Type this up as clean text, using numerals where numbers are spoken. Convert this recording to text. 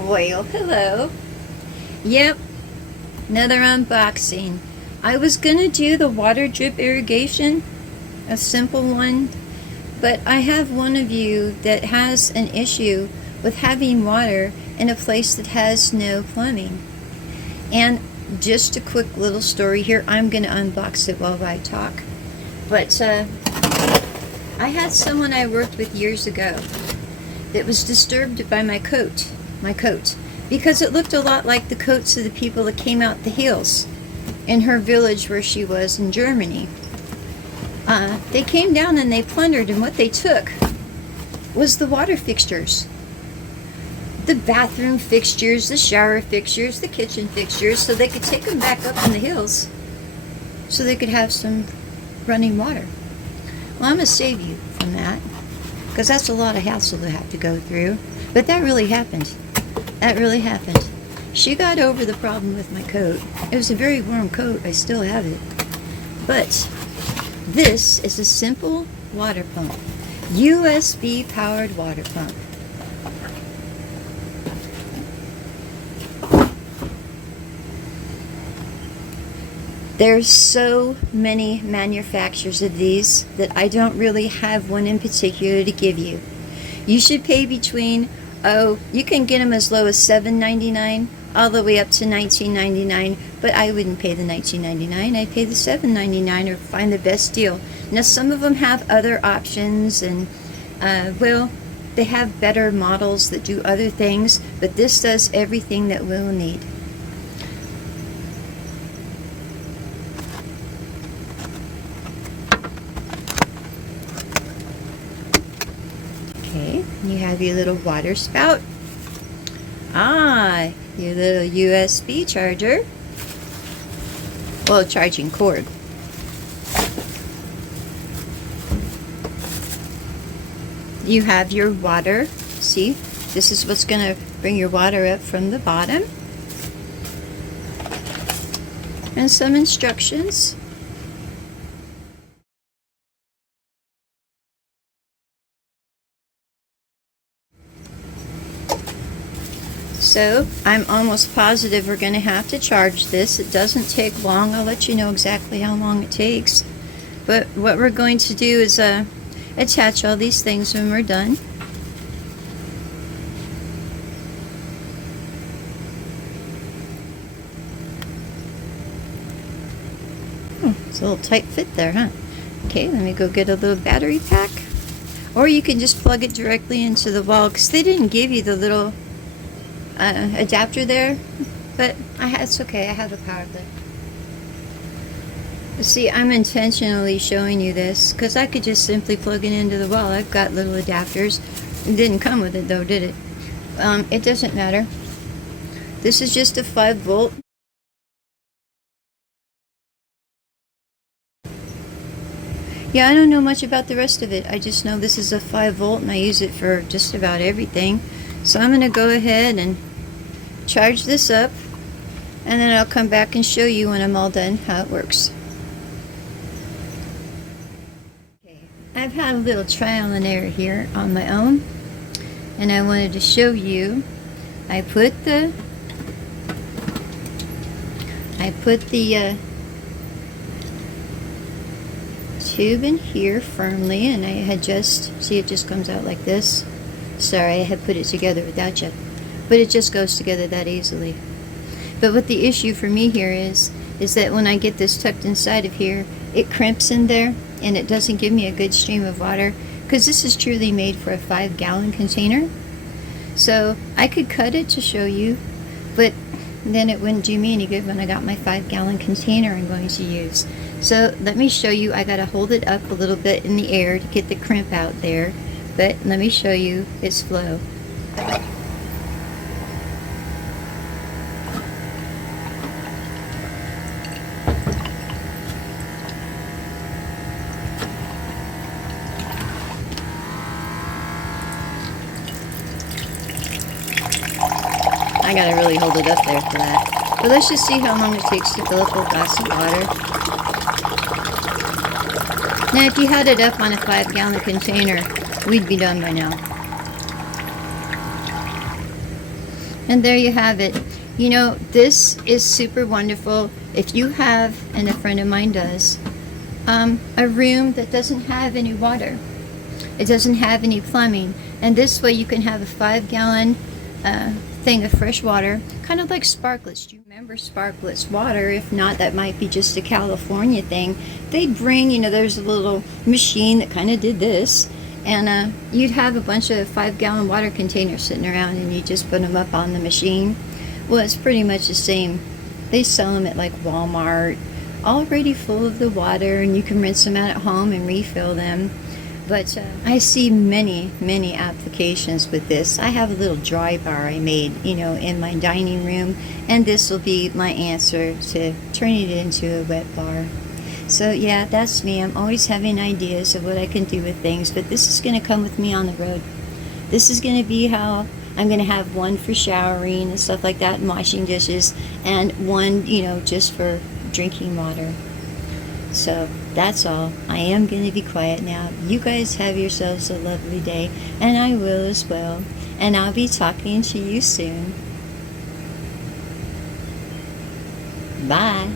Well, hello. Yep, another unboxing. I was gonna do the water drip irrigation, a simple one, but I have one of you that has an issue with having water in a place that has no plumbing. And just a quick little story here. I'm gonna unbox it while I talk. But I had someone I worked with years ago that was disturbed by my coat, because it looked a lot like the coats of the people that came out the hills in her village where she was in Germany. They came down and they plundered, and what they took was the water fixtures. The bathroom fixtures, the shower fixtures, the kitchen fixtures, so they could take them back up in the hills so they could have some running water. Well, I'm going to save you from that, because that's a lot of hassle to have to go through. But that really happened. That really happened. She got over the problem with my coat. It was a very warm coat. I still have it. But this is a simple water pump. USB powered water pump. There's so many manufacturers of these that I don't really have one in particular to give you. You should pay between, you can get them as low as $7.99 all the way up to $19.99, but I wouldn't pay the $19.99. I'd pay the $7.99 or find the best deal. Now some of them have other options, and well, they have better models that do other things, but this does everything that we'll need. Okay, you have your little water spout. Your little USB charger. Well, charging cord. You have your water. See, this is what's going to bring your water up from the bottom. And some instructions. So I'm almost positive we're going to have to charge this. It doesn't take long. I'll let you know exactly how long it takes. But what we're going to do is attach all these things when we're done. It's a little tight fit there, huh? Okay, let me go get a little battery pack. Or you can just plug it directly into the wall, because they didn't give you the little adapter there, but it's okay. I have a power clip. See, I'm intentionally showing you this because I could just simply plug it into the wall. I've got little adapters. It didn't come with it though, did it? It doesn't matter. This is just a 5-volt. Yeah, I don't know much about the rest of it. I just know this is a 5-volt and I use it for just about everything. So I'm going to go ahead and charge this up, and then I'll come back and show you when I'm all done how it works. Okay, I've had a little trial and error here on my own, and I wanted to show you. I put the tube in here firmly, and I had just, see, it just comes out like this. Sorry, I had put it together without you. But it just goes together that easily. But what the issue for me here is that when I get this tucked inside of here, it crimps in there, and it doesn't give me a good stream of water, because this is truly made for a 5-gallon container. So I could cut it to show you, but then it wouldn't do me any good when I got my 5-gallon container I'm going to use. So let me show you. I got to hold it up a little bit in the air to get the crimp out there. But let me show you its flow. I gotta really hold it up there for that. But let's just see how long it takes to fill up a glass of water. Now if you had it up on a 5-gallon container, we'd be done by now. And there you have it. You know, this is super wonderful if you have, and a friend of mine does, a room that doesn't have any water. It doesn't have any plumbing. And this way you can have a 5-gallon thing of fresh water, kind of like Sparkletts. Do you remember Sparkletts water? If not, that might be just a California thing. They'd bring, you know, there's a little machine that kind of did this. And you'd have a bunch of 5-gallon water containers sitting around, and you just put them up on the machine. Well, it's pretty much the same. They sell them at like Walmart, already full of the water, and you can rinse them out at home and refill them. But I see many, many applications with this. I have a little dry bar I made, you know, in my dining room, and this will be my answer to turning it into a wet bar. So yeah, that's me. I'm always having ideas of what I can do with things, but this is going to come with me on the road. This is going to be how I'm going to have one for showering and stuff like that and washing dishes, and one, you know, just for drinking water. So that's all. I am going to be quiet now. You guys have yourselves a lovely day, and I will as well. And I'll be talking to you soon. Bye.